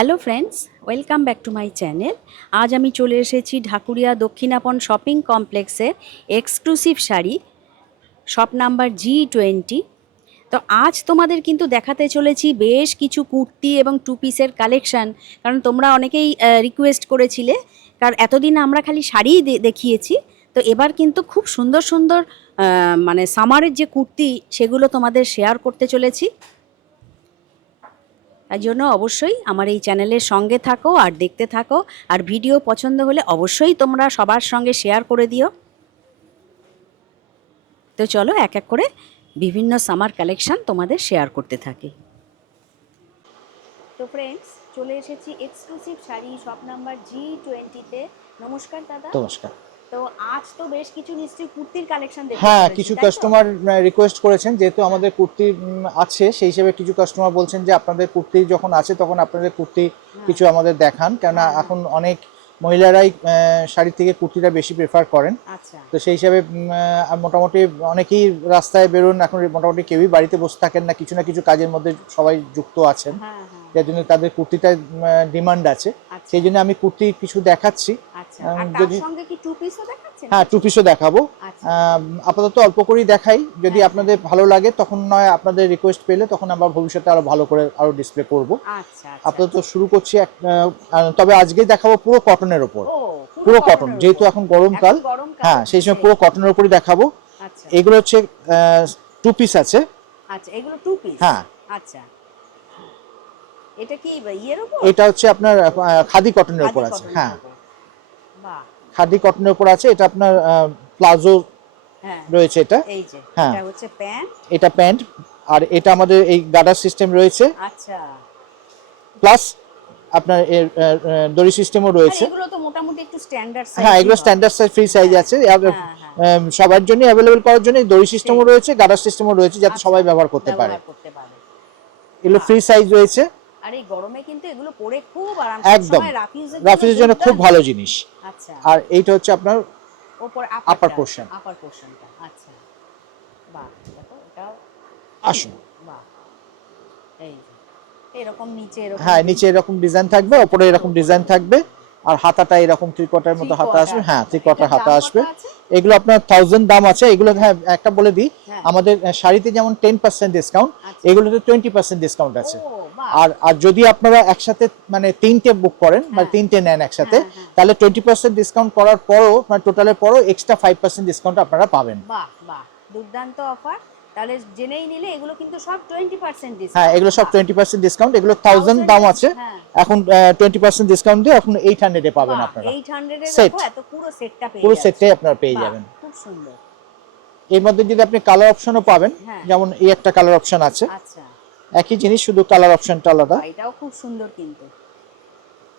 Hello friends, welcome back to my channel. আজ আমি চলে এসেছি ঢাকুরিয়া দক্ষিণাপন শপিং কমপ্লেক্সের exclusive sari shop number G20। তো আজ তোমাদের কিন্তু দেখাতে চলেছি বেশ কিছু কুর্তি এবং টু পিসের কালেকশন, কারণ তোমরা অনেকেই রিকোয়েস্ট করেছিলে। কারণ এতদিন আমরা খালি শাড়িই দেখিয়েছি, তো এবার কিন্তু খুব সুন্দর সুন্দর মানে সামারের যে কুর্তি সেগুলো তোমাদের শেয়ার করতে চলেছি। তার জন্য অবশ্যই আমার এই চ্যানেলের সঙ্গে থাকো আর দেখতে থাকো, আর ভিডিও পছন্দ হলে অবশ্যই তোমরা সবার সঙ্গে শেয়ার করে দিও। তো চলো এক এক করে বিভিন্ন সামার কালেকশন তোমাদের শেয়ার করতে থাকি। তো ফ্রেন্ডস, চলে এসেছি এক্সক্লুসিভ শাড়ি শপ নাম্বার G20-তে। নমস্কার দাদা। নমস্কার। তো আজ তো বেশ কিছু নিশ্চয়ই কুর্তির কালেকশন দেখতে হ্যাঁ, চলেছি, কিছু তাই তো? কাস্টমার রিকোয়েস্ট করেছেন, যেহেতু আমাদের কুর্তি আছে, সেই হিসেবে কিছু কাস্টমার বলছেন যে আপনাদের কুর্তি যখন আছে তখন আপনাদের কুর্তি কিছু আমাদের দেখান, কেননা এখন অনেক মহিলারাই শাড়ি থেকে কুর্তিটা বেশি প্রেফার করেন। আচ্ছা। তো সেই হিসাবে মোটামুটি অনেকেই রাস্তায় বেরোন, এখন মোটামুটি কেউই বাড়িতে বসে থাকেন না, কিছু না কিছু কাজের মধ্যে সবাই যুক্ত আছেন, হ্যাঁ হ্যাঁ। যার জন্য তাদের কুর্তিটা ডিমান্ড আছে। আচ্ছা। সেই জন্য আমি কুর্তি কিছু দেখাচ্ছি। আচ্ছা, আর তার যদি সঙ্গে কি টু পিসও দেখাচ্ছেন? হ্যাঁ, টু পিসও দেখাবো। আচ্ছা। আপাতত অল্প করেই দেখাই, যদি হ্যাঁ, আপনাদের ভালো লাগে তখন নয় আপনাদের রিকোয়েস্ট পেলে তখন আমরা ভবিষ্যতে আরো ভালো করে আরো ডিসপ্লে করব। আচ্ছা আপাতত শুরু করছি তবে আজকে দেখাবো পুরো কটনের ওপর। ও, পুরো কটন, যেহেতু এখন গরমকাল। এখন গরমকাল। হ্যাঁ, সেই সময় পুরো কটনের উপরই দেখাবো। আচ্ছা এগুলো হচ্ছে টু পিস আছে। আচ্ছা, এগুলো টু পিস। হ্যাঁ। আচ্ছা, এটা কি ইয়ের উপর? এটা হচ্ছে আপনার খাদি কটনের উপর খাদি আছে। কটনের হ্যাঁ, উপর। বাহ। খাদি কটনের উপর আছে। এটা আপনার প্লাজো হ্যাঁ, রয়েছে এটা। এই যে হ্যাঁ, এটা হচ্ছে প্যান্ট। এটা প্যান্ট, আর এটা আমাদের এই গার্ডার সিস্টেম রয়েছে, আচ্ছা। প্লাস আপনার এর দড়ি সিস্টেমও আর রয়েছে। এগুলো তো মোটামুটি একটু স্ট্যান্ডার্ড সাইজ। হ্যাঁ, এগুলো স্ট্যান্ডার্ড সাইজ, ফ্রি সাইজ আছে। সবার জন্য অ্যাভেলেবল করার জন্য দড়ি সিস্টেমও রয়েছে, গার্ডার সিস্টেমও রয়েছে, যাতে সবাই ব্যবহার করতে পারে। এগুলো ফ্রি সাইজ রয়েছে। আর এই গরমে কিন্তু এগুলো পরে খুব আরাম। একদম, সময় রাফিজের জন্য খুব ভালো জিনিস। আচ্ছা। আর এইটা হচ্ছে আপনার উপর আপার পোরশন। আপার পোরশনটা। আচ্ছা, বাহ, দেখো এটাও। আসুন। বাহ, এই যে এরকম নিচে এরকম। হ্যাঁ, নিচে এরকম ডিজাইন থাকবে, উপরে এরকম ডিজাইন থাকবে, আর হাতাটা এরকম থ্রি কোয়ার্টার মতো হাতা আসবে। হ্যাঁ, থ্রি কোয়ার্টার হাতা আসবে। এগুলো আপনার 1000 দাম আছে এগুলো। হ্যাঁ, একটা বলে দিই, আমাদের শাড়িতে যেমন 10% ডিসকাউন্ট, এগুলোতে 20% ডিসকাউন্ট আছে। আর আর যদি আপনারা একসাথে মানে তিনটে বুক করেন বা তিনটে নেন একসাথে, তাহলে 20% ডিসকাউন্ট করার পরও, মানে টোটালের পরও এক্সট্রা 5% ডিসকাউন্ট আপনারা পাবেন। বাহ বাহ, দুর্দান্ত অফার। তাহলে জেনেই নিলে এগুলো কিন্তু সব 20% ডিসকাউন্ট। হ্যাঁ, এগুলো সব 20% ডিসকাউন্ট। এগুলো 1000 দাম আছে, এখন 20% ডিসকাউন্ট দিয়ে এখন 800 এ পাবেন আপনারা। 800 এ সেট, দেখো এত পুরো সেটটা পেয়ে যাবেন। পুরো সেটটাই আপনারা পেয়ে যাবেন। খুব সুন্দর। এর মধ্যে যদি আপনি কালার অপশনও পাবেন, যেমন এই একটা কালার অপশন আছে। আচ্ছা, একই জিনিস, শুধু কালার অপশনটা আলাদা। এটাও খুব সুন্দর কিন্তু।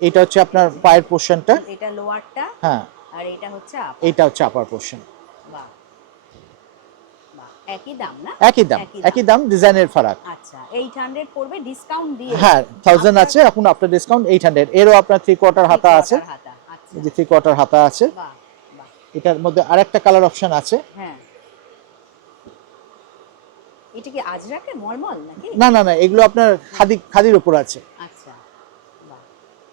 এটা হচ্ছে আপনার পায়ের পোরশনটা। এটা লোয়ারটা। হ্যাঁ, আর এটা হচ্ছে আপার। এটা হচ্ছে আপার পোরশন। বাহ বাহ, একই দাম না? একই দাম, ডিজাইনের ফারাক। আচ্ছা, 800 পড়বে ডিসকাউন্ট দিয়ে। হ্যাঁ, 1000 আছে এখন, আফটার ডিসকাউন্ট 800। এরও আপনার থ্রি কোয়ার্টার হাতা আছে। এই যে থ্রি কোয়ার্টার হাতা আছে। বাহ বাহ। এটার মধ্যে আরেকটা কালার অপশন আছে। হ্যাঁ, এটা কি আজরাকে মলমল নাকি? না না না, এগুলো আপনার খাদির উপর আছে। আচ্ছা, বাহ।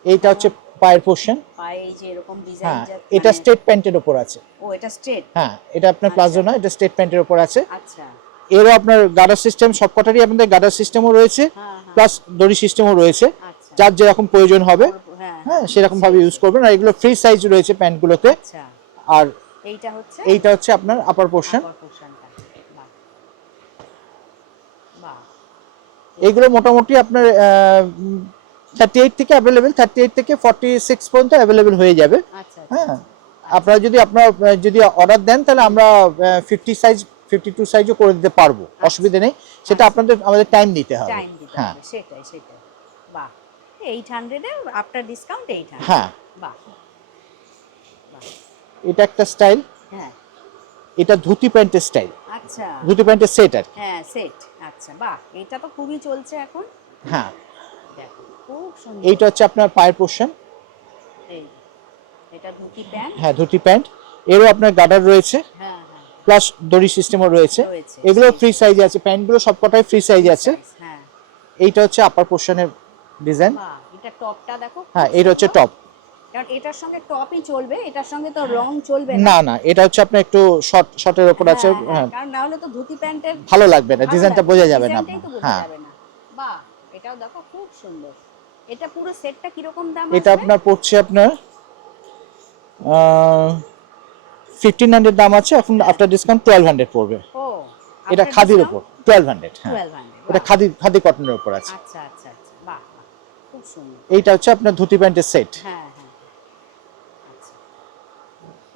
এইটা হচ্ছে পায়ের পোরশন। পায়ে এই যে এরকম ডিজাইন। হ্যাঁ, এটা স্ট্রেট প্যান্টের উপর আছে। ও, এটা স্ট্রেট। হ্যাঁ, এটা আপনার প্লাজো না, এটা স্ট্রেট প্যান্টের উপর আছে। আচ্ছা। এরও আপনার গার্ডার সিস্টেম, সবকটারই আপনাদের গার্ডার সিস্টেমও রয়েছে, প্লাস দড়ি সিস্টেমও রয়েছে। যার যেরকম প্রয়োজন হবে, হ্যাঁ, সেরকম ভাবে ইউজ করবেন। আর এগুলো ফ্রি সাইজ রয়েছে প্যান্টগুলোতে। আর এইটা হচ্ছে আপনার আপার পোরশন। এগুলো মোটামুটি আপনার 38 থেকে অ্যাভেলেবেল, 38 থেকে 46 পর্যন্ত অ্যাভেলেবেল হয়ে যাবে। হ্যাঁ, আপনারা যদি অর্ডার দেন তাহলে আমরা 50 সাইজ 52 সাইজও করে দিতে পারবো, অসুবিধা নেই। সেটা আমাদের টাইম নিতে হবে। হ্যাঁ, সেটাই। বাহ, 800 এ আফটার ডিসকাউন্ট 800। হ্যাঁ, বাহ। এটা একটা স্টাইল। হ্যাঁ, এটা ধুতি প্যান্টের স্টাইল। আচ্ছা, ধুতি প্যান্টের সেট আর। হ্যাঁ, সেট। আচ্ছা, বাহ, এটা তো খুবই চলছে এখন। হ্যাঁ, দেখো খুব সুন্দর। এইটা হচ্ছে আপনার পায়ের পোরশন। এই এটা ধুতি প্যান্ট। হ্যাঁ, ধুতি প্যান্ট। এরও আপনার গার্ডার রয়েছে, হ্যাঁ, প্লাস দড়ি সিস্টেমও রয়েছে। এগুলো ফ্রি সাইজ আছে, প্যান্টগুলো সবকটাই ফ্রি সাইজ আছে। হ্যাঁ, এইটা হচ্ছে আপার পোরশনের ডিজাইন। বাহ, এটা এটা টপটা দেখো, হ্যাঁ এটা হচ্ছে টপ। কারণ এটার সঙ্গে টপই চলবে, এটার সঙ্গে তো রং চলবে না না, এটা হচ্ছে আপনার একটু শর্টের উপর আছে। হ্যাঁ, কারণ না হলে তো ধুতি প্যান্টের ভালো লাগবে না, ডিজাইনটা বোঝা যাবে না ডিজাইনটাই আপনার। তো বোঝা হ্যাঁ, যাবে না। বাহ, এটাও দেখো খুব সুন্দর। এটা পুরো সেটটা কিরকম দাম এটা আসবে? আপনার পড়ছে আপনার 1500 দাম আছে, এখন আফটার ডিসকাউন্ট 1200 পড়বে। ও, এটা after খাদির discount উপর 1200। হ্যাঁ, 1200। এটা খাদি খাদি কটনের উপর আছে। আচ্ছা আচ্ছা আচ্ছা, বাহ বাহ, খুব সুন্দর। এইটা হচ্ছে আপনার ধুতি প্যান্টের সেট। হ্যাঁ হ্যাঁ, আচ্ছা।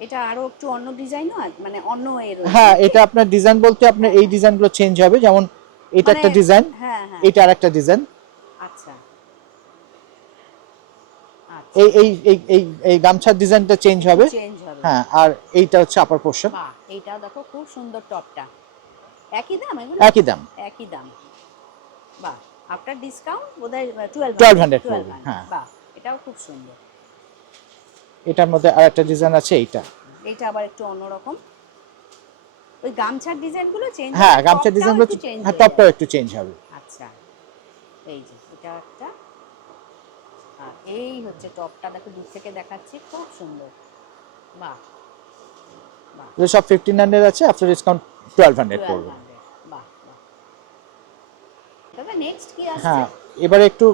এটা আরো একটু অন্য ডিজাইনও মানে অন্য এর রয়েছে হ্যাঁ, নাকি? এটা আপনার ডিজাইন বলতে আপনার এই ডিজাইনগুলো চেঞ্জ হবে, যেমন এটা মানে একটা ডিজাইন, হ্যাঁ হ্যাঁ, এটা আরেকটা ডিজাইন। আচ্ছা এই আচ্ছা, এই এই এই এই গামছার ডিজাইনটা চেঞ্জ হবে। চেঞ্জ হবে। হ্যাঁ, আর এইটা হচ্ছে আপার পোরশন। বাহ, এইটাও দেখো খুব সুন্দর টপটা। একই দাম এগুলো? একই দাম। একই দাম। বাহ, আফটার ডিসকাউন্ট বোধহয় 1200। 1200 পড়বে। হ্যাঁ, বাহ, এটাও খুব সুন্দর। এটার মধ্যে আরেকটা ডিজাইন আছে এইটা। এটা আবার একটু অন্যরকম। ওই গামছার ডিজাইনগুলো চেঞ্জ হ্যাঁ, হবে, গামছার টপটাও ডিজাইনগুলো একটু চেঞ্জ হ্যাঁ, হয়ে টপটাও যাবে। একটু চেঞ্জ হবে। আচ্ছা, এই যে এটা একটা, আর এই হচ্ছে টপটা, দেখো দূর থেকে দেখাচ্ছি, খুব সুন্দর। বাহ বাহ, এগুলো সব 1500 আছে, আফটার ডিসকাউন্ট 1200 পড়বে। 1200। বাহ বাহ। তবে নেক্সট কি আসছে? হ্যাঁ, এবারে একটু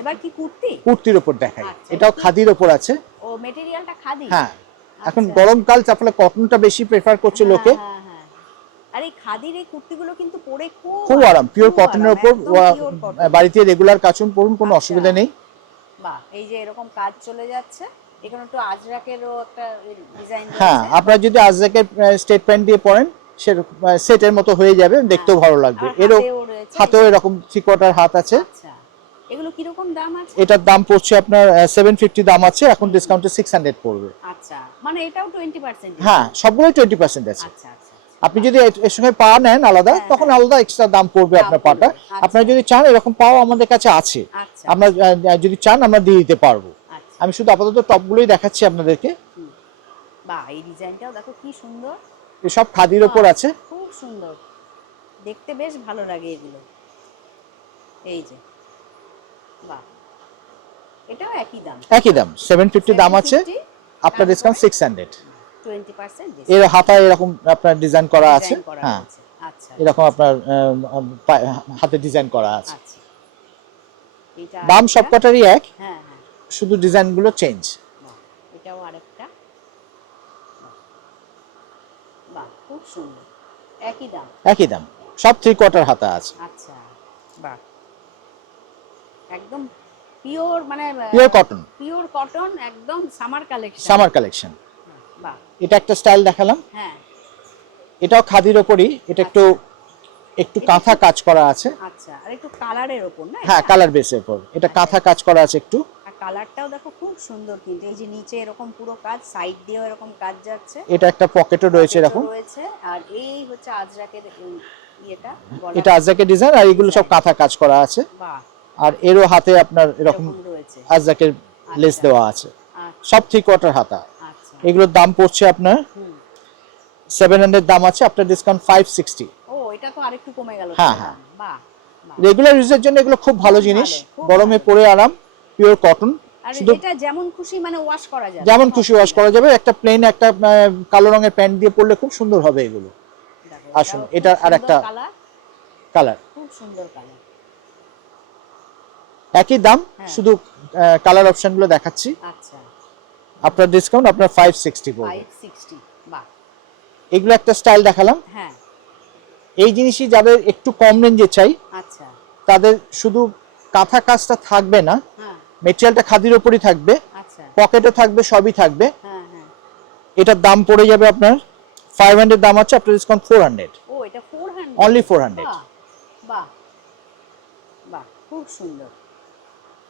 এবার কি কুর্তি? কুর্তির উপর দেখাই। আচ্ছা, এটাও খাদির উপর আছে। ও, মেটেরিয়ালটা খাদি? হ্যাঁ, এখন আচ্ছা। গরমকাল, তারপরে কটনটা বেশি প্রেফার করছে হ্যাঁ লোকে। হ্যাঁ হ্যাঁ, আর এই খাদির এই কুর্তিগুলো কিন্তু পরে খুব খুব আরাম, পিওর খুব কটনের আরাম, উপর। একদম পিওর কটন। বাড়িতে রেগুলার কাচুন পরুন, কোনো আচ্ছা। অসুবিধা নেই। বাহ, এই যে এরকম কাজ চলে যাচ্ছে, এখানে একটু আজরাকেরও একটা ডিজাইন হ্যাঁ, রয়েছে। আপনারা যদি আজরাকের স্টেট প্যান্ট দিয়ে পরেন, সেটের মতো হয়ে যাবে, দেখতেও ভালো লাগবে। আর এরও হাতেও রয়েছে, হাতেও এরকম 3/4 হাত আছে। আচ্ছা, এগুলো কিরকম দাম আছে? এটার দাম পড়ছে আপনার 750 দাম আছে, এখন ডিসকাউন্টে 600 পড়বে। আচ্ছা, মানে এটাও 20%? হ্যাঁ, সবগুলোই 20% আছে। আচ্ছা আচ্ছা, আপনি যদি এর সঙ্গে পা নেন আলাদা, হ্যাঁ, তখন হ্যাঁ। আলাদা এক্সট্রা দাম পড়বে দাম আপনার পড়বে, পাটা। আচ্ছা। আপনারা যদি চান, এরকম পাও আমাদের কাছে আছে। আচ্ছা আমরা যদি চান আমরা দিয়ে দিতে পারবো। আচ্ছা, আমি শুধু আপাতত টপগুলোই দেখাচ্ছি আপনাদেরকে। হুম। বাহ, এই ডিজাইনটাও দেখো কি সুন্দর। এসব খাদির ওপর আছে। খুব সুন্দর, দেখতে বেশ ভালো লাগে এগুলো। এই যে, বাহ, এটাও একই দাম? একই দাম, 750 দাম আছে, 750, আপনার ডিসকাউন্ট 600। 20% এর হাতায় এরকম আপনার ডিজাইন করা আছে। ডিজাইন করা হ্যাঁ, রয়েছে। আচ্ছা এরকম আপনার হাতে ডিজাইন করা আছে। আচ্ছা, এটা দাম আরেকটা। সবকটারই এক, হ্যাঁ হ্যাঁ, শুধু ডিজাইনগুলো চেঞ্জ। বাহ, এটাও আরেকটা। বাহ, খুব সুন্দর, একই দাম? একই দাম, সব 3/4 হাতা আছে। আচ্ছা, বাহ, একদম পিওর, মানে পিওর কটন, পিওর কটন, একদম সামার কালেকশন। Summer collection. বাহ, এটা একটা স্টাইল দেখালাম, হ্যাঁ, এটাও খাদির ওপরই। এটা একটু একটু কাঁথা কাজ করা আছে। আচ্ছা, আর একটু কালারের ওপর না? হ্যাঁ, কালার বেসের উপর এটা কাঁথা কাজ করা আছে একটু। আর কালারটাও দেখো খুব সুন্দর, কিন্তু এই যে নিচে এরকম পুরো কাজ, সাইড দিয়েও এরকম কাজ যাচ্ছে। এটা একটা পকেটও রয়েছে পকেটও এরকম। রয়েছে, আর এই হচ্ছে আজরাকের ইয়েটা, এটা আজরাকের ডিজাইন, আর এগুলো সব কাঁথা কাজ করা আছে। বাহ, আর এরও হাতে আপনার এরকম রয়েছে। আজরাকের লেস আচ্ছা। দেওয়া আছে। আচ্ছা সব 3/4 হাতা। আচ্ছা, এগুলোর দাম পড়ছে আপনার হুম। 700 দাম আছে, আপনার ডিসকাউন্ট 560। ও, এটা তো আরেকটু কমে গেল। হ্যাঁ, হ্যাঁ। বাহ বাহ, রেগুলার ইউজের জন্য এগুলো খুব ভালো খুব জিনিস, ভালো, খুব গরমে ভালো। পরে আরাম, পিওর কটন। আর শুধু এটা যেমন খুশি মানে ওয়াশ করা যাবে, যেমন কোনো খুশি ওয়াশ অসুবিধা করা যাবে। একটা প্লেন একটা কালো রঙের প্যান্ট দিয়ে পরলে খুব সুন্দর হবে এগুলো। নেই। দেখো, আসুন, এটাও এটা খুব আরেকটা সুন্দর কালার, কালার, খুব সুন্দর কালার। একই দাম, হ্যাঁ। শুধু কালার অপশনগুলো দেখাচ্ছি। আচ্ছা, আপনার ডিসকাউন্ট আপনার 560 পড়বে। 560। বাহ, এগুলো একটা স্টাইল দেখালাম। হ্যাঁ, এই জিনিসই যাদের একটু কম রেঞ্জে চাই, আচ্ছা, তাদের শুধু কাঁথা কাজটা থাকবে না, হ্যাঁ, মেটেরিয়ালটা খাদির ওপরই থাকবে, আচ্ছা, পকেটও থাকবে, সবই থাকবে। হ্যাঁ হ্যাঁ। এটার দাম পড়ে যাবে আপনার 500 দাম আছে, আপনার ডিসকাউন্ট 400। ও, এটা 400? অনলি 400। বাহ বাহ বাহ, খুব সুন্দর,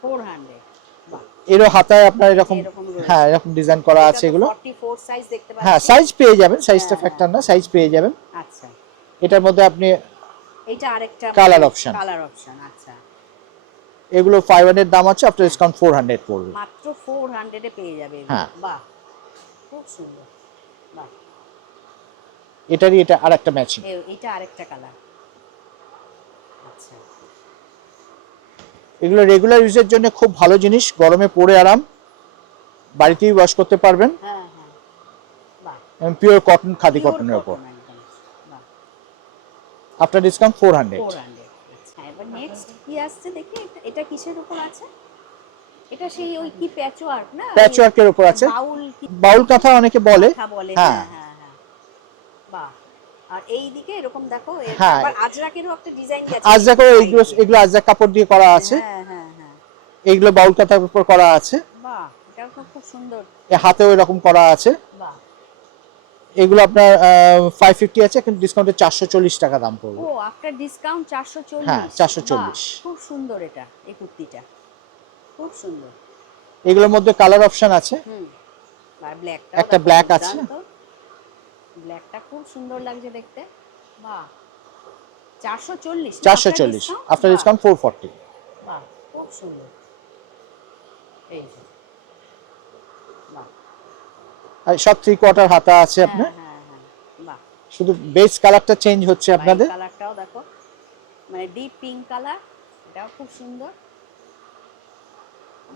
400। বাহ, এরও হাতায় আপনার এরকম, এরকম রয়েছে। হ্যাঁ, এরকম ডিজাইন করা আছে এগুলো। 44 সাইজ দেখতে পাচ্ছি। হ্যাঁ, সাইজ পেয়ে যাবেন, সাইজটা হ্যাঁ, ফ্যাক্টর না, সাইজ পেয়ে যাবেন। আচ্ছা, এটার মধ্যে আপনি এটা আরেকটা কালার অপশন। কালার অপশন, আচ্ছা। এগুলো 500 দাম আছে, আপনার ডিসকাউন্ট 400 পড়বে। মাত্র 400 এ পেয়ে যাবে এগুলো। হ্যাঁ। বাহ, খুব সুন্দর। বাহ, এটারই এটা আরেকটা ম্যাচিং। এটা আরেকটা কালার। আচ্ছা, এগুলো রেগুলার ইউজের জন্য খুব ভালো জিনিস, গরমে পরে আরাম, বাড়িতেই ওয়াশ করতে পারবেন। হ্যাঁ হ্যাঁ, বাহ, পিওর কটন, খাদি পিওর কটনের উপর। কটন একদম, বাহ, আফটার ডিসকাউন্ট 400। 400। আচ্ছা, এবার নেক্সট কি আসছে দেখি, এটা কিসের উপর আছে? এটা সেই ওই কি প্যাচওয়ার্ক না, প্যাচ ওয়ার্কের উপর আছে, বাউল কি বাউল কাঁথা অনেকে বলে। কথা বলে, হ্যাঁ হ্যাঁ হ্যাঁ হ্যাঁ, বাহ। আর এই দিকে এরকম দেখো, হ্যাঁ, আবার আজরাকেরও একটা ডিজাইন গেছে, আজরাক, এগুলো আজরাক কাপড় দিয়ে করা আছে। হ্যাঁ হ্যাঁ হ্যাঁ, এগুলো বাউল কাঁথার উপর করা আছে। বাহ, এটাও তো খুব সুন্দর। হাতেও এরকম করা আছে। বাহ, এগুলো আপনার 550 আছে, কিন্তু ডিসকাউন্টে 440 টাকা দাম পড়বে। ও আফটার ডিসকাউন্ট 440। হ্যাঁ, 440। খুব সুন্দর এটা, এই কুর্তিটা খুব সুন্দর। এগুলোর মধ্যে কালার অপশন আছে। হুম, আর ব্ল্যাকটা, একটা ব্ল্যাক আছে, ব্ল্যাকটা খুব সুন্দর লাগছে দেখতে। বাহ, 440, 440 আফটার ডিসকাউন্ট 440। বাহ, খুব সুন্দর। এই যে, বাহ, আর সব 3/4 হাতা আছে হ্যাঁ আপনার। হ্যাঁ হ্যাঁ, বাহ, শুধু বেস কালারটা চেঞ্জ হচ্ছে আপনাদের। কালারটাও দেখো, মানে ডিপ পিঙ্ক কালার, এটাও খুব সুন্দর।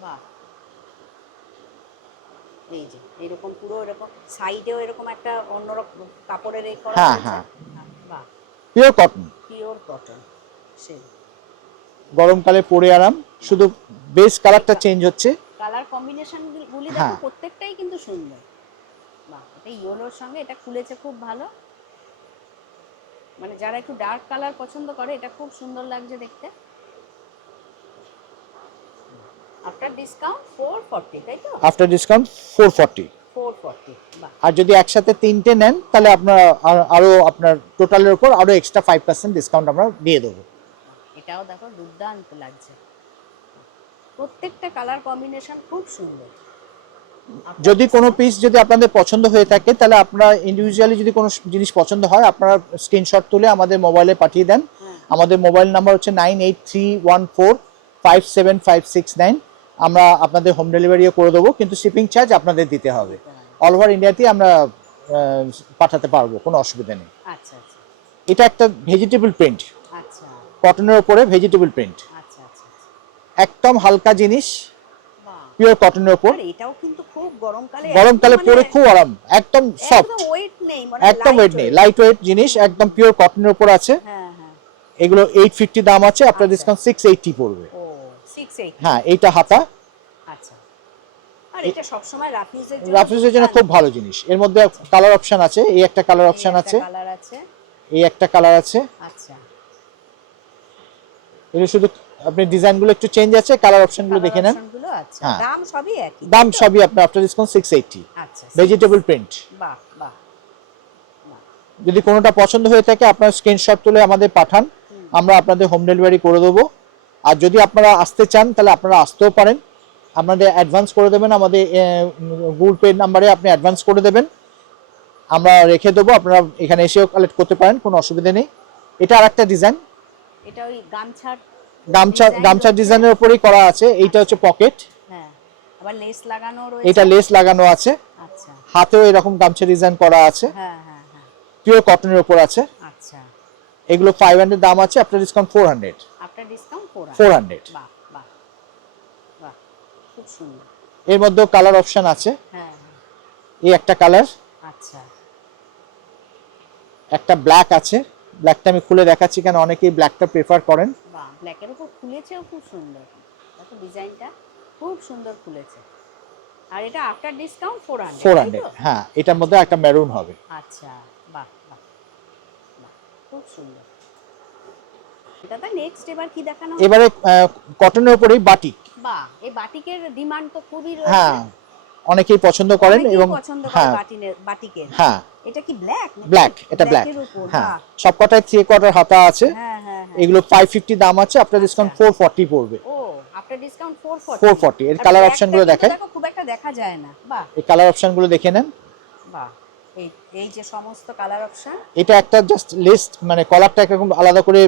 বাহ, এই যে এরকম পুরো এরকম সাইডেও এরকম একটা অন্যরকম কাপড়ের এই করা হ্যাঁ আছে। হ্যাঁ, বাহ, পিওর কটন, পিওর কটন, সেই গরমকালে পরে আরাম, শুধু বেস কালারটা চেঞ্জ হচ্ছে। কালার কম্বিনেশন গুলি দেখো, হ্যাঁ, প্রত্যেকটাই কিন্তু সুন্দর। বাহ, এটা ইয়েলোর সঙ্গে এটা খুলেছে খুব ভালো, মানে যারা একটু ডার্ক কালার পছন্দ করে এটা খুব সুন্দর লাগছে দেখতে। আফটার ডিসকাউন্ট 440, তাই তো? After discount 440। 440, বাহ, আর যদি একসাথে 3টে নেন তাহলে আপনার আরো আপনার টোটালের উপর আরো এক্সট্রা 5% ডিসকাউন্ট আমরা দিয়ে দেবো। এটাও দেখো দুর্দান্ত লাগছে, প্রত্যেকটা কালার কম্বিনেশন খুব সুন্দর। যদি কোনো পিস যদি আপনাদের পছন্দ হয়ে থাকে, তাহলে আপনারা ইন্ডিভিজুয়ালি যদি কোনো জিনিস পছন্দ হয়, আপনারা স্ক্রিনশট তুলে আমাদের মোবাইলে পাঠিয়ে দেন। আমাদের মোবাইল নাম্বার হচ্ছে 9831457569। আমরা আপনাদের হোম ডেলিভারিও করে দেবো, কিন্তু শিপিং চার্জ আপনাদের দিতে হবে। অল ওভার ইন্ডিয়াতেই আমরা পাঠাতে পারবো, কোনো অসুবিধা নেই। আচ্ছা আচ্ছা এটা একটা ভেজিটেবল প্রিন্ট, আচ্ছা কটনের উপরে ভেজিটেবল প্রিন্ট, আচ্ছা আচ্ছা, একদম হালকা জিনিস, বাহ। পিওর কটনের উপর। আর এটাও কিন্তু খুব গরমকালে পরে খুব আরাম, একদম সফট, একদম ওয়েট নেই, মানে একদম ওয়েট নেই, লাইট ওয়েট জিনিস, একদম পিওর কটনের উপর আছে। হ্যাঁ হ্যাঁ, এগুলো 850 দাম আছে, আপনার আচ্ছা। ডিসকাউন্ট 680 পড়বে। ও 680, হ্যাঁ, এইটা হাতা। আচ্ছা। আর এটা সব সময় রাফিউজের জন্য, রাফিউজের জন্য খুব ভালো জিনিস। এর মধ্যে কালার অপশন আছে, এই একটা কালার অপশন আছে, কালার আছে, এই একটা কালার আছে। আচ্ছা, এগুলো শুধু আপনি ডিজাইনগুলো একটু চেঞ্জ আছে, কালার অপশনগুলো দেখে নেন। অপশনগুলো, আচ্ছা, হ্যাঁ। দাম সবই একই, দাম সবই আপনার আফটার ডিসকাউন্ট 680। আচ্ছা, ভেজিটেবল প্রিন্ট। বাহ বাহ বাহ, যদি কোনোটা পছন্দ হয়ে থাকে, আপনার স্ক্রিনশট তুলে আমাদের পাঠান, আমরা আপনাদের হোম ডেলিভারি করে দেবো। আর যদি আপনারা আসতে চান, তাহলে আপনারা আসতেও পারেন। আপনাদের অ্যাডভান্স করে দেবেন, আমাদের গুগল পে নাম্বারে আপনি অ্যাডভান্স করে দেবেন, আমরা রেখে দেবো। আপনারা এখানে এসেও কালেক্ট করতে পারেন, কোনো অসুবিধা নেই। এটা আর একটা ডিজাইন, এটা ওই গামছার গামছা ডিজাইনের উপরেই করা আছে। এইটা হচ্ছে পকেট, হ্যাঁ, আবার লেস লাগানো রয়েছে, এটা লেস লাগানো আছে। আচ্ছা, হাতেও এরকম গামছা ডিজাইন করা আছে, হ্যাঁ হ্যাঁ হ্যাঁ, পিওর কটনের উপর আছে। আচ্ছা, এগুলো 500 দাম আছে, আপনার ডিসকাউন্ট 400। After discount 400। বাহ বাহ বাহ, খুব সুন্দর। এর মধ্যেও কালার অপশন আছে, হ্যাঁ, এই একটা কালার, আচ্ছা, একটা ব্ল্যাক আছে। ব্ল্যাকটা আমি খুলে দেখাচ্ছি, কেন অনেকেই ব্ল্যাকটা প্রেফার করেন। বাহ, ব্ল্যাকের উপর খুলেছেও খুব সুন্দর, দেখো ডিজাইনটা খুব সুন্দর খুলেছে। আর এটা আফটার ডিসকাউন্ট 400, 400, হ্যাঁ। এটার মধ্যে একটা মেরুন হবে। আচ্ছা, বাহ বাহ বাহ, খুব সুন্দর। এটা তাই নেক্সট এবার কি দেখানো হবে? এবারে কটনের উপরেই বাটিক। বাহ, এই বাটিকের ডিমান্ড তো খুবই হ্যাঁ, রয়েছে, অনেকেই পছন্দ করেন অনেকেই এবং পছন্দ করে হ্যাঁ বাটিকের। হ্যাঁ, এটা কি ব্ল্যাক? ব্ল্যাক, এটা ব্ল্যাক, হ্যাঁ। সবকটায় 3/4 হাতা আছে। হ্যাঁ হ্যাঁ হ্যাঁ, এগুলো 550 দাম আছে, আপনার ডিসকাউন্ট 440 পড়বে। ও আফটার ডিসকাউন্ট 440। 440 এর কালার অপশনগুলো দেখাই, দেখো খুব একটা দেখা যায় না। বাহ, এই কালার অপশনগুলো দেখে নেন। বাহ, এই এই যে সমস্ত কালার অপশন, এটা একটা জাস্ট লিস্ট, মানে কলারটা একরকম আলাদা করে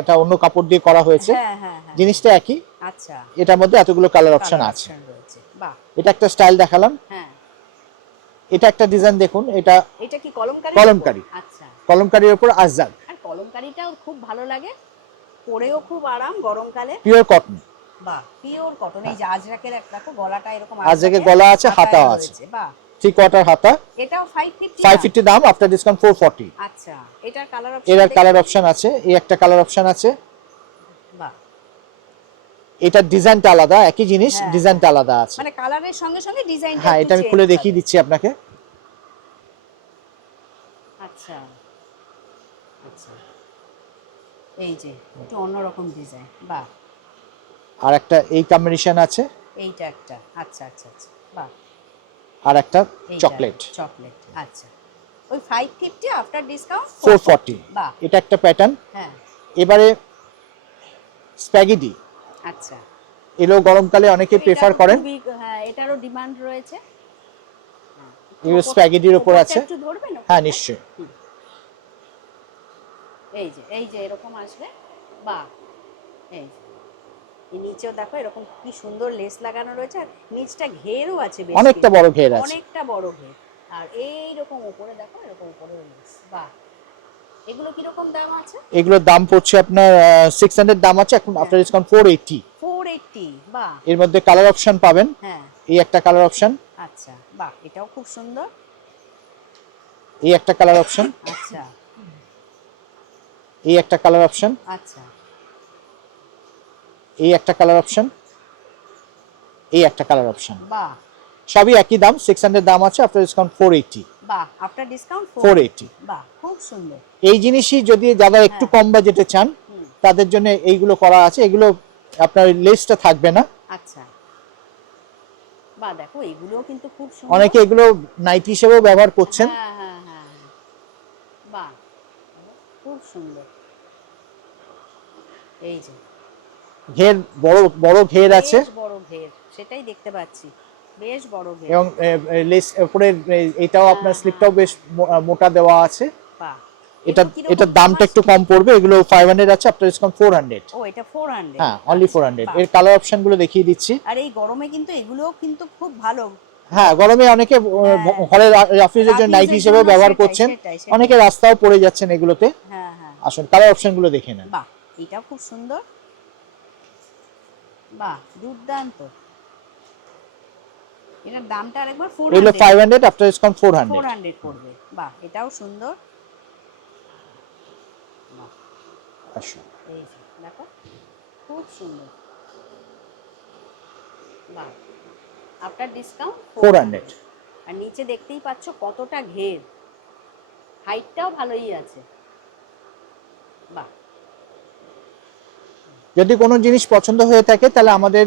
একটা অন্য কাপড় দিয়ে করা হয়েছে, হ্যাঁ হ্যাঁ হ্যাঁ, জিনিসটা একই। আচ্ছা, এটার মধ্যে এতগুলো কালার অপশন কালার আছে। অপশন রয়েছে, বাহ, এটা একটা স্টাইল দেখালাম। হ্যাঁ, এটা একটা ডিজাইন দেখুন, এটা এটা কি কলমকারি? কলমকারি, আচ্ছা, কলমকারির উপর আজরাক, আর কলমকারিটাও খুব ভালো লাগে, পরেও খুব আরাম গরমকালে। Pure cotton. বাহ, পিওর কটন। এই যে আজরাকের একটা দেখো গলাটা এরকম আজরাকের গলা আছে, হাতাও আছে, বাহ। 3/4 হাতা। এটাও 550 550 দাম, আফটার ডিসকাউন্ট 440। আচ্ছা, এটার কালার অপশন, এর কালার অপশন আছে, এই একটা কালার অপশন আছে। বাহ, এটা ডিজাইনটা আলাদা, একই জিনিস হ্যাঁ, ডিজাইনটা আলাদা আছে। মানে কালারের সঙ্গে সঙ্গে ডিজাইনটা হ্যাঁ, একটু এটা আমি চেঞ্জ খুলে হবে। দেখিয়ে দিচ্ছি আপনাকে। আচ্ছা আচ্ছা, এই যে একটু অন্যরকম ডিজাইন, বাহ। আর একটা এই কম্বিনেশন আছে, এইটা একটা, আচ্ছা আচ্ছা আচ্ছা, বাহ। আর একটা এইটা চকলেট। চকলেট, আচ্ছা। ওই 550 আফটার ডিসকাউন্ট 440। বাহ, এটা একটা প্যাটার্ন। হ্যাঁ, এবারে স্প্যাগেটি, আচ্ছা। এগুলো গরমকালে অনেকে এটা প্রেফার তো করেন। খুবই, হ্যাঁ, এটারও ডিমান্ড রয়েছে। এগুলো স্প্যাগেটির উপর ওপরটা আছে। একটু ধরবেন? হ্যাঁ, নিশ্চয়ই। এই যে এরকম আসবে, বাহ। এই যে এই নিচেও দেখো এরকম কি সুন্দর লেস লাগানো রয়েছে, আর নিচটা ঘেরও আছে বেশ, অনেকটা কিন্তু বড় ঘের আছে। অনেকটা বড় ঘের। আর এইরকম উপরে দেখো, এরকম উপরে লেস, বাহ। এগুলো কিরকম দাম আছে? এগুলোর দাম পড়ছে আপনার 600 দাম আছে, এখন আফটার ডিসকাউন্ট 480। 480, বাহ। এর মধ্যে কালার অপশন পাবেন, হ্যাঁ, এই একটা কালার অপশন, আচ্ছা, বাহ, এটাও খুব সুন্দর। এই একটা কালার অপশন, আচ্ছা এই একটা কালার অপশন, আচ্ছা, এই একটা কালার অপশন, এই একটা কালার অপশন। বাহ সবই একই দাম, 600 দাম আছে, আফটার ডিসকাউন্ট 480। বাহ, আফটার ডিসকাউন্ট 480। বাহ, খুব সুন্দর। এই জিনিসই যদি যারা একটু হ্যাঁ। কম বাজেটে চান হুম, তাদের জন্য এইগুলো করা আছে। এগুলো আপনার লেসটা থাকবে না। আচ্ছা, বাহ, দেখো এগুলোও কিন্তু খুব সুন্দর। অনেকে এগুলো নাইটি হিসেবেও ব্যবহার করছেন। হ্যাঁ হ্যাঁ হ্যাঁ, বাহ, খুব সুন্দর। এই যে ঘের বড় বড় ঘের আছে, বেশ বড় ঘের, সেটাই দেখতে পাচ্ছি, বেশ বড় ঘের। এবং লেস উপরে এটাও হ্যাঁ, আপনার হ্যাঁ, স্লিপটাও বেশ মোটা দেওয়া আছে। বাহ। এটা এগুলো কিরকম এটার দাম দামটা আছে? একটু কম পড়বে, এগুলো 500 আছে, আফটার ডিসকাউন্ট 400। ও, এটা 400। হ্যাঁ, অনলি আচ্ছা, 400। বাহ। এর কালার অপশন গুলো দেখিয়ে দিচ্ছি। আর এই গরমে কিন্তু এগুলোও কিন্তু খুব ভালো। হ্যাঁ, গরমে অনেকে হ্যাঁ, ঘরের অফিসের জন্য নাইটি রাফিজের হিসেবেও জন্য ব্যবহার সেটাই করছেন। সেটাই সেটাই। অনেকে রাস্তাও পড়ে যাচ্ছেন এগুলোতে। হ্যাঁ হ্যাঁ, আসুন কালার অপশন গুলো দেখে নেন। বাহ, এটাও খুব সুন্দর, বাহ, দুর্দান্ত। এটার দামটা আরেকবার? এগুলো 400। 500, আফটার ডিসকাউন্ট 400। 400 পড়বে, বাহ, এটাও সুন্দর, বাহ। আসুন, এই যে দেখো, খুব সুন্দর, বাহ, আফটার ডিসকাউন্ট 400। আর নিচে দেখতেই পাচ্ছ কতটা ঘের, হাইটটাও ভালোই আছে, বাহ। যদি কোনো জিনিস পছন্দ হয়ে থাকে তাহলে আমাদের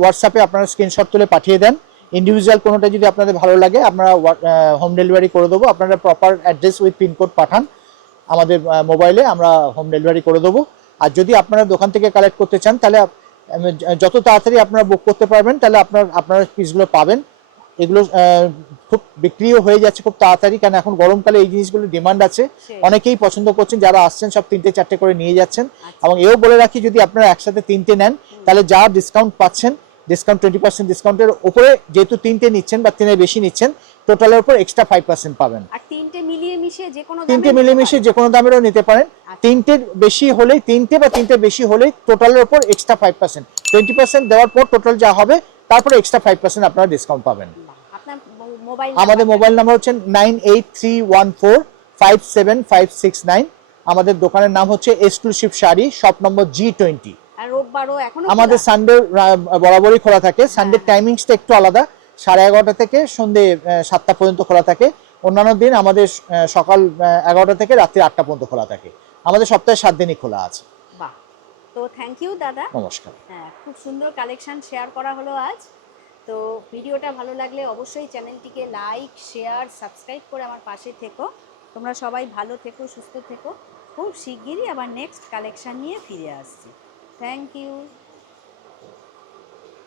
হোয়াটসঅ্যাপে আপনারা স্ক্রিনশট তুলে পাঠিয়ে দেন। ইন্ডিভিজুয়াল কোনোটা যদি আপনাদের ভালো লাগে আমরা হোম ডেলিভারি করে দেবো। আপনারা প্রপার অ্যাড্রেস উইথ পিনকোড পাঠান আমাদের মোবাইলে, আমরা হোম ডেলিভারি করে দেবো। আর যদি আপনারা দোকান থেকে কালেক্ট করতে চান তাহলে যত তাড়াতাড়ি আপনারা বুক করতে পারবেন তাহলে আপনারা পিসগুলো পাবেন। এগুলো খুব বিক্রিও হয়ে যাচ্ছে খুব তাড়াতাড়ি, কারণ এখন গরমকালে এই জিনিসগুলোর ডিমান্ড আছে। অনেকেই পছন্দ করছেন, যারা আসছেন সব 3টে-4টে করে নিয়ে যাচ্ছেন। এবং এও বলে রাখি, যদি আপনারা একসাথে 3টে নেন তাহলে যা ডিসকাউন্ট পাচ্ছেন, ডিসকাউন্ট 20% ডিসকাউন্টের উপরে, যেহেতু 3টে নিচ্ছেন বা 3-এর বেশি নিচ্ছেন, টোটালের উপর এক্সট্রা 5% পাবেন। আর 3টে মিলিয়ে মিশিয়ে যে কোনো 3টে মিলেমিশে যে কোনো দামেরও নিতে পারেন। 3টের বেশি হলেই, 3টে বা 3টের বেশি হলেই টোটালের উপর এক্সট্রা 5%, 20% দেওয়ার পর টোটাল যা হবে তারপরে এক্সট্রা 5% আপনারা ডিসকাউন্ট পাবেন। আপনার মোবাইল, আমাদের মোবাইল নাম্বার হচ্ছে 9831457569। আমাদের দোকানের নাম হচ্ছে exclusive sari, shop number G20। আর রোববারও এখনো আমাদের সানডে বরাবরই খোলা থাকে। সানডে টাইমিংসটা একটু আলাদা, 11:30 থেকে সন্ধ্যে 7টা পর্যন্ত খোলা থাকে। অন্যান্য দিন আমাদের সকাল 11টা থেকে রাত্রি 8টা পর্যন্ত খোলা থাকে। আমাদের সপ্তাহে 7 দিনই খোলা আছে। বাহ, তো থ্যাংক ইউ দাদা, নমস্কার। হ্যাঁ, খুব সুন্দর কালেকশন শেয়ার করা হলো আজ। তো ভিডিওটা ভালো লাগলে অবশ্যই চ্যানেলটিকে লাইক, শেয়ার, সাবস্ক্রাইব করে আমার পাশে থেকো। তোমরা সবাই ভালো থেকো, সুস্থ থেকো। খুব শিগগিরই আবার নেক্সট কালেকশন নিয়ে ফিরে আসছি। Thank you.